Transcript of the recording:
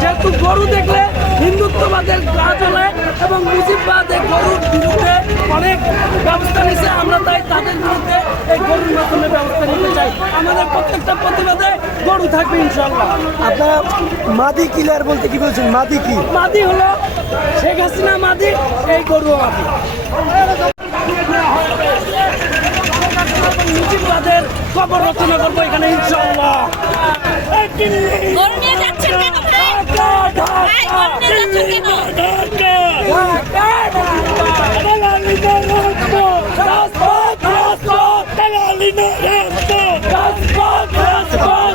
যেহেতু গরু দেখলে হিন্দুত্ববাদের গা জ্বলে এবং মুজিববাদের গরুর বিরুদ্ধে অনেক ব্যবস্থা নিচ্ছে, আমরা তাই তাদের বিরুদ্ধে এই গরুর মাধ্যমে ব্যবস্থা নিতে চাই। আমাদের প্রত্যেকটা প্রতিবাদে গরু থাকবে ইনশাল্লাহ। আপনারা মাদি কিলার বলতে কি বলছেন? মাদি কি? মাদি হলো শেখ হাসিনা মাদি, এই গরু মাদি। মুজিববাদের খবর রচনা করবো এখানে ইনশাল্লাহ।